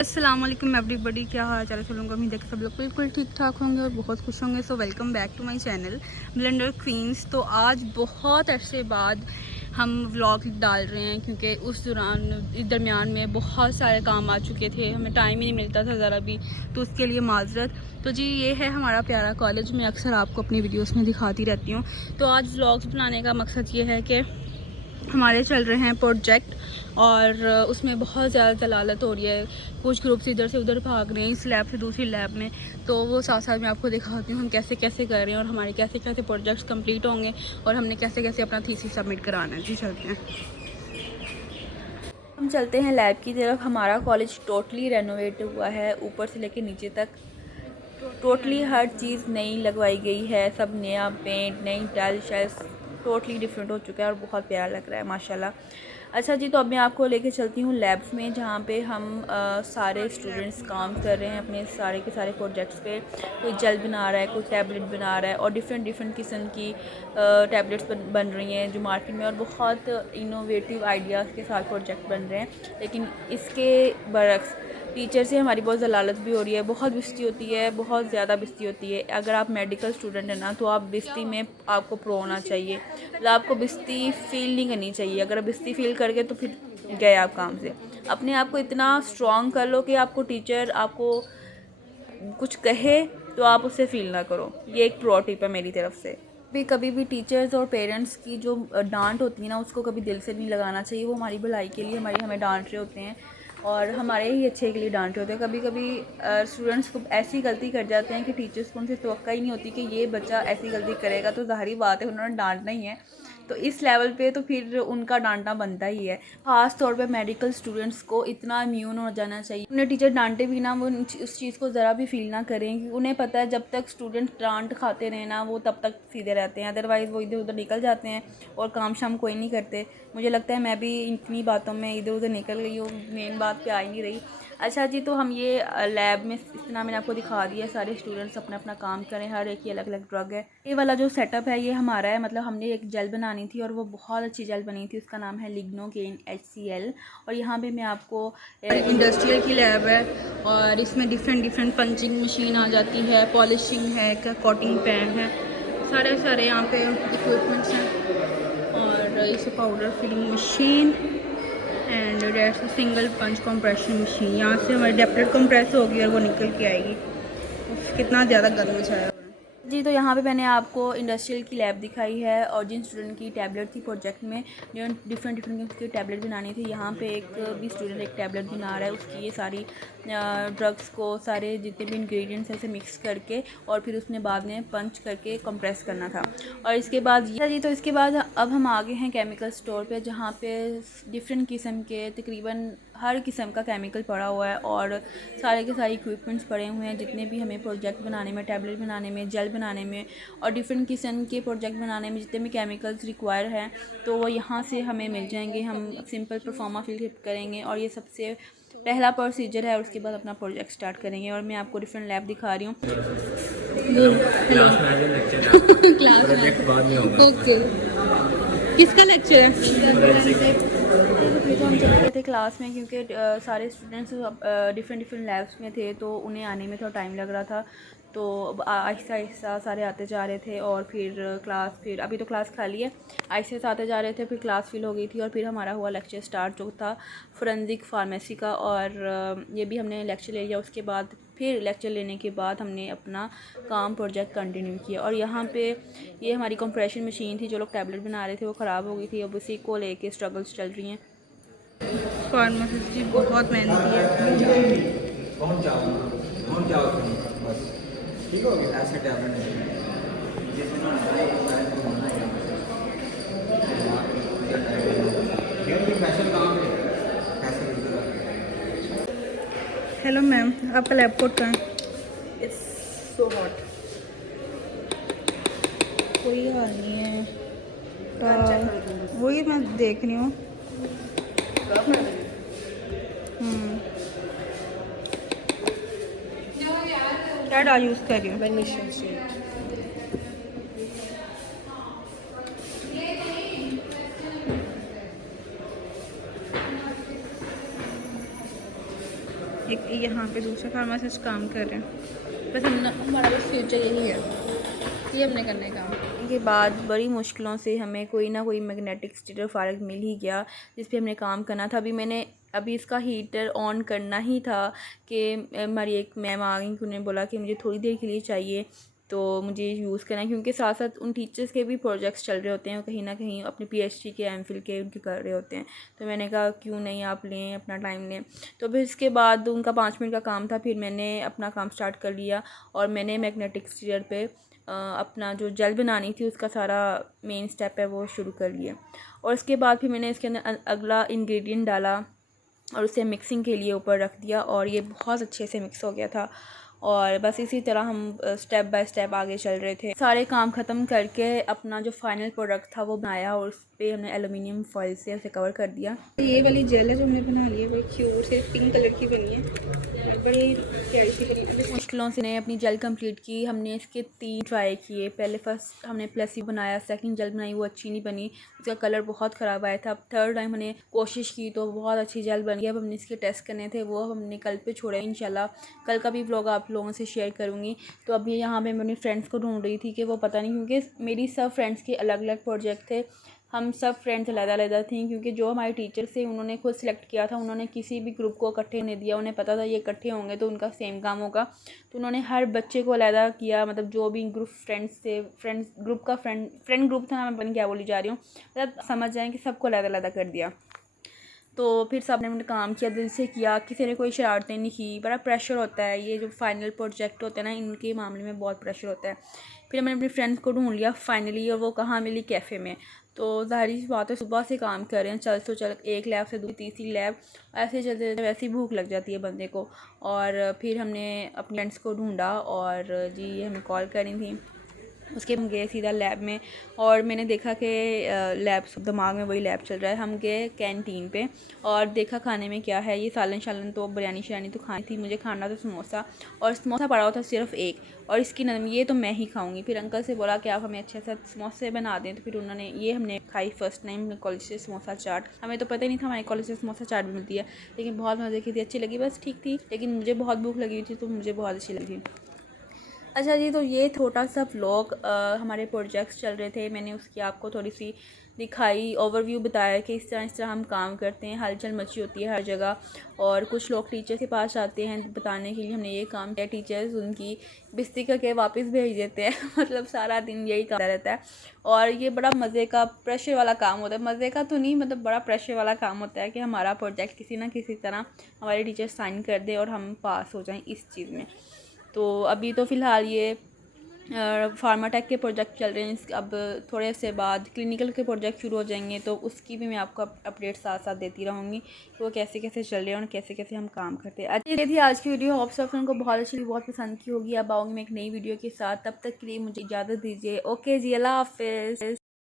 अस्सलाम वालेकुम एवरीबॉडी, क्या हाल चाल है। चलूँगा उम्मीद है कि सब लोग बिल्कुल ठीक ठाक होंगे और बहुत खुश होंगे। So welcome back to my channel blender queens. तो आज बहुत अरसे बाद हम व्लॉग डाल रहे हैं क्योंकि उस दरमियान में बहुत सारे काम आ चुके थे, हमें टाइम ही नहीं मिलता था ज़रा भी, तो उसके लिए माजरत। तो जी ये है हमारा प्यारा कॉलेज, मैं अक्सर आपको अपनी वीडियोज़ में दिखाती रहती हूँ। तो आज व्लॉग्स बनाने का मकसद ये है कि हमारे चल रहे हैं प्रोजेक्ट और उसमें बहुत ज़्यादा दलालत हो रही है। कुछ ग्रुप्स इधर से उधर भाग रहे हैं, इस लैब से दूसरी लैब में। तो वो साथ साथ मैं आपको दिखाती हूँ हम कैसे कैसे कर रहे हैं और हमारे कैसे कैसे प्रोजेक्ट्स कंप्लीट होंगे और हमने कैसे कैसे अपना थीसिस सबमिट कराना है। जी चलते हैं, हम चलते हैं लैब की तरफ। हमारा कॉलेज टोटली रेनोवेट हुआ है, ऊपर से लेके नीचे तक टोटली हर चीज़ नई लगवाई गई है। सब नया पेंट, नई टाइल शेल्स, टोटली डिफरेंट हो चुका है और बहुत प्यारा लग रहा है माशाल्लाह। अच्छा जी, तो अब मैं आपको लेके चलती हूँ लैब्स में, जहाँ पे हम सारे स्टूडेंट्स काम कर रहे हैं अपने सारे के सारे प्रोजेक्ट्स पे। कोई जेल बना रहा है, कोई टैबलेट बना रहा है और डिफरेंट किस्म की टैबलेट्स बन रही हैं जो मार्केट में, और बहुत इनोवेटिव आइडियाज़ के साथ प्रोजेक्ट बन रहे हैं। लेकिन इसके बरक्स टीचर से हमारी बहुत जलालत भी हो रही है, बहुत बेइज्जती होती है, बहुत ज़्यादा बेइज्जती होती है। अगर आप मेडिकल स्टूडेंट हैं ना, तो आप बेइज्जती में आपको प्रो होना चाहिए, मतलब आपको बेइज्जती फ़ील नहीं करनी चाहिए। अगर आप बेइज्जती फ़ील करके तो फिर गए आप काम से। अपने आप को इतना स्ट्रॉन्ग कर लो कि आपको टीचर आपको कुछ कहे तो आप उससे फ़ील ना करो। ये एक प्रो टिप है मेरी तरफ से। कभी भी टीचर्स और पेरेंट्स की जो डांट होती है ना, उसको कभी दिल से नहीं लगाना चाहिए। वो हमारी भलाई के लिए हमें डांट रहे होते हैं और हमारे ही अच्छे के लिए डांट रहे होते हैं। कभी कभी स्टूडेंट्स को ऐसी गलती कर जाते हैं कि टीचर्स को उनसे तवक्का ही नहीं होती कि ये बच्चा ऐसी गलती करेगा, तो ज़ाहिर बात है उन्होंने डांटना ही है। तो इस लेवल पे तो फिर उनका डांटना बनता ही है। ख़ास तौर पे मेडिकल स्टूडेंट्स को इतना इम्यून हो जाना चाहिए। उन्हें टीचर डांटे भी ना, वो उस चीज़ को ज़रा भी फील ना करें, कि उन्हें पता है जब तक स्टूडेंट डांट खाते रहे ना, वो तब तक सीधे रहते हैं। अदरवाइज़ वो इधर उधर निकल जाते हैं और काम शाम कोई नहीं करते। मुझे लगता है मैं भी इतनी बातों में इधर उधर निकल गई हूँ, मेन बात पे आ ही नहीं रही। अच्छा जी, तो हम ये लैब में इतना मैंने आपको दिखा दिया, सारे स्टूडेंट्स अपना अपना काम करें, हर एक की अलग अलग ड्रग है। ये वाला जो सेटअप है ये हमारा है, मतलब हमने एक जेल बनानी थी और वो बहुत अच्छी जेल बनी थी, उसका नाम है लिग्नोकेन HCl। और यहाँ पे मैं आपको इंडस्ट्रियल की लैब है और इसमें डिफरेंट पंचिंग मशीन आ जाती है, पॉलिशिंग है, कोटिंग पैन है, सारे यहाँ पे इक्विपमेंट्स हैं। और इस powder filling machine and dates single punch compression machine. यहाँ से हमारी डेप्लेट कंप्रेस होगी और वो निकल के आएगी। कितना ज़्यादा गर्म मचाया जी। तो यहाँ पे मैंने आपको इंडस्ट्रियल की लैब दिखाई है और जिन स्टूडेंट की टैबलेट थी प्रोजेक्ट में, जो डिफरेंट की टैबलेट बनानी थी, यहाँ पे एक भी स्टूडेंट एक टैबलेट बना रहा है। उसकी ये सारी ड्रग्स को, सारे जितने भी इंग्रेडिएंट्स ऐसे मिक्स करके और फिर उसने बाद में पंच करके कंप्रेस करना था। और इसके बाद जी, तो इसके बाद अब हम आ गए हैं केमिकल स्टोर पे, जहाँ पे डिफरेंट किस्म के तकरीबन हर किस्म का केमिकल पड़ा हुआ है और सारे के सारे इक्विपमेंट्स पड़े हुए हैं, जितने भी हमें प्रोजेक्ट बनाने में, टैबलेट बनाने में, जेल बनाने में और डिफरेंट किस्म के प्रोजेक्ट बनाने में जितने भी केमिकल्स रिक्वायर हैं, तो वो यहाँ से हमें मिल जाएंगे। हम सिंपल परफॉर्मा फिल करेंगे और ये सबसे पहला प्रोसीजर है। उसके बाद अपना प्रोजेक्ट स्टार्ट करेंगे और मैं आपको डिफरेंट लैब दिखा रही हूँ। प्रोजेक्ट बाद में होगा। ओके, किसका लेक्चर है? तो हम चले गए थे क्लास में, क्योंकि सारे स्टूडेंट्स डिफरेंट लैब्स में थे, तो उन्हें आने में थोड़ा टाइम लग रहा था। तो आहिस्ता आहिस्ता सारे आते जा रहे थे और फिर क्लास, फिर अभी तो क्लास खाली है, आहिस्ता से आते जा रहे थे, फिर क्लास फिल हो गई थी और फिर हमारा हुआ लेक्चर स्टार्ट, जो था फोरेंसिक फार्मेसी का। और ये भी हमने लेक्चर ले लिया। उसके बाद फिर लेक्चर लेने के बाद हमने अपना काम प्रोजेक्ट कंटिन्यू किया। और यहाँ पे ये हमारी कंप्रेशन मशीन थी, जो लोग टैबलेट बना रहे थे वो ख़राब हो गई थी, अब उसी को लेके स्ट्रगल्स चल रही हैं। फार्मासिस्ट बहुत मेहनती है। ठीक हो गया ऐसे टैबलेट हेलो मैम, आपका लैब कोट कहाँ है? It's so hot. कोई हाल नहीं है, वही मैं देख रही हूँ। क्या डाल यूज़ कर रही हूँ? एक यहाँ पे दूसरा फार्मासिस्ट काम कर रहे हैं। बस हमारा बस फ्यूचर यही है, ये हमने करना है काम। के बाद बड़ी मुश्किलों से हमें कोई ना कोई मैग्नेटिक स्टीरियो फारग मिल ही गया जिस पे हमने काम करना था। अभी इसका हीटर ऑन करना ही था कि हमारी एक मैम आ गई, उन्होंने बोला कि मुझे थोड़ी देर के लिए चाहिए, तो मुझे यूज़ करना है, क्योंकि साथ साथ उन टीचर्स के भी प्रोजेक्ट्स चल रहे होते हैं, कहीं ना कहीं अपने पीएचडी के एमफिल के उनके कर रहे होते हैं। तो मैंने कहा क्यों नहीं, आप लें, अपना टाइम लें। तो फिर इसके बाद उनका 5 मिनट का काम था, फिर मैंने अपना काम स्टार्ट कर लिया और मैंने मैग्नेटिक स्टीरियर पे अपना जो जेल बनानी थी उसका सारा मेन स्टेप है वो शुरू कर लिया। और उसके बाद फिर मैंने इसके अंदर अगला इंग्रेडिएंट डाला और उसे मिक्सिंग के लिए ऊपर रख दिया और ये बहुत अच्छे से मिक्स हो गया था। और बस इसी तरह हम स्टेप बाय स्टेप आगे चल रहे थे। सारे काम ख़त्म करके अपना जो फाइनल प्रोडक्ट था वो बनाया और उस पर हमने एलुमिनियम फॉइल से उसे कवर कर दिया। ये वाली जेल है जो हमने बना ली है, बड़ी क्यूट से पिंक कलर की बनी है, बड़ी प्यारी सी बनी है। मुश्किलों से ने अपनी जेल कंप्लीट की। हमने इसके 3 ट्राई किए। पहले फर्स्ट हमने प्लेसी बनाया, सेकंड जेल बनाई, वो अच्छी नहीं बनी, उसका कलर बहुत ख़राब आया था। अब थर्ड टाइम हमने कोशिश की तो बहुत अच्छी जेल बन गई। अब हमने इसके टेस्ट करने थे, वो हमने कल पे छोड़े। इंशाल्लाह कल का भी व्लॉग आप लोगों से शेयर करूँगी। तो अभी यहाँ पे मैं अपनी फ्रेंड्स को ढूंढ रही थी कि वो पता नहीं, क्योंकि मेरी सब फ्रेंड्स के अलग अलग प्रोजेक्ट थे, हम सब फ्रेंड्स अलग-अलग थी, क्योंकि जो हमारे टीचर थे उन्होंने खुद सिलेक्ट किया था, उन्होंने किसी भी ग्रुप को इकट्ठे नहीं दिया, उन्हें पता था ये इकट्ठे होंगे तो उनका सेम काम होगा, तो उन्होंने हर बच्चे को अलग किया। मतलब जो भी ग्रुप फ्रेंड्स थे, फ्रेंड्स ग्रुप का फ्रेंड ग्रुप था ना, मैं पता क्या बोली जा रही हूँ, मतलब समझ जाएँ कि सबको अलग-अलग कर दिया। तो फिर सब ने काम किया, दिल से किया, किसी ने कोई शरारतें नहीं की। बड़ा प्रेशर होता है, ये जो फाइनल प्रोजेक्ट होते हैं ना, इनके मामले में बहुत प्रेशर होता है। फिर मैंने अपने फ्रेंड्स को ढूंढ लिया फाइनली, और वो कहाँ मिली, कैफ़े में। तो ज़ाहिर सी बात है, सुबह से काम कर रहे हैं, चल तो चल, एक लैब से दूसरी तीसरी लैब, ऐसे चलते वैसे ही भूख लग जाती है बंदे को। और फिर हमने अपने फ्रेंड्स को ढूंढा और जी ये हमें कॉल करनी थी। उसके हम गए सीधा लैब में और मैंने देखा कि लैब दिमाग में वही लैब चल रहा है। हम गए कैंटीन पे और देखा खाने में क्या है, ये सालन शालन तो बिरयानी शरियानी तो खानी थी, मुझे खाना था समोसा, और समोसा पड़ा हुआ था सिर्फ एक, और इसकी नरम ये तो मैं ही खाऊंगी। फिर अंकल से बोला कि आप हमें अच्छे से समोसे बना दें, तो फिर उन्होंने ये हमने खाई फर्स्ट टाइम कॉलेज से समोसा चाट। हमें तो पता ही नहीं था हमारे कॉलेज से समोसा चाट भी मिलती है, लेकिन बहुत मज़े की थी, अच्छी लगी, बस ठीक थी, लेकिन मुझे बहुत भूख लगी हुई थी तो मुझे बहुत अच्छी लगी। अच्छा जी, तो ये छोटा सा व्लॉग हमारे प्रोजेक्ट्स चल रहे थे, मैंने उसकी आपको थोड़ी सी दिखाई, ओवरव्यू बताया कि इस तरह हम काम करते हैं, हलचल मची होती है हर जगह। और कुछ लोग टीचर के पास आते हैं बताने के लिए हमने ये काम किया, टीचर्स उनकी बेइज्जती करके वापस भेज देते हैं मतलब सारा दिन यही काम रहता है। और ये बड़ा मज़े का प्रेशर वाला काम होता है, मज़े का तो नहीं, मतलब बड़ा प्रेशर वाला काम होता है कि हमारा प्रोजेक्ट किसी ना किसी तरह हमारे टीचर साइन कर दे और हम पास हो जाएँ इस चीज़ में। तो अभी तो फ़िलहाल ये फार्माटेक के प्रोजेक्ट चल रहे हैं। अब थोड़े से बाद क्लिनिकल के प्रोजेक्ट शुरू हो जाएंगे, तो उसकी भी मैं आपको अपडेट साथ साथ देती रहूँगी कि वो कैसे कैसे चल रहे हैं और कैसे कैसे हम काम करते हैं। अच्छी ये थी आज की वीडियो, होप सब उनको बहुत अच्छी, बहुत पसंद की होगी। अब आऊँगी मैं एक नई वीडियो के साथ, तब तक के लिए मुझे इजाज़त दीजिए। ओके जी, अल्लाह हाफिज़।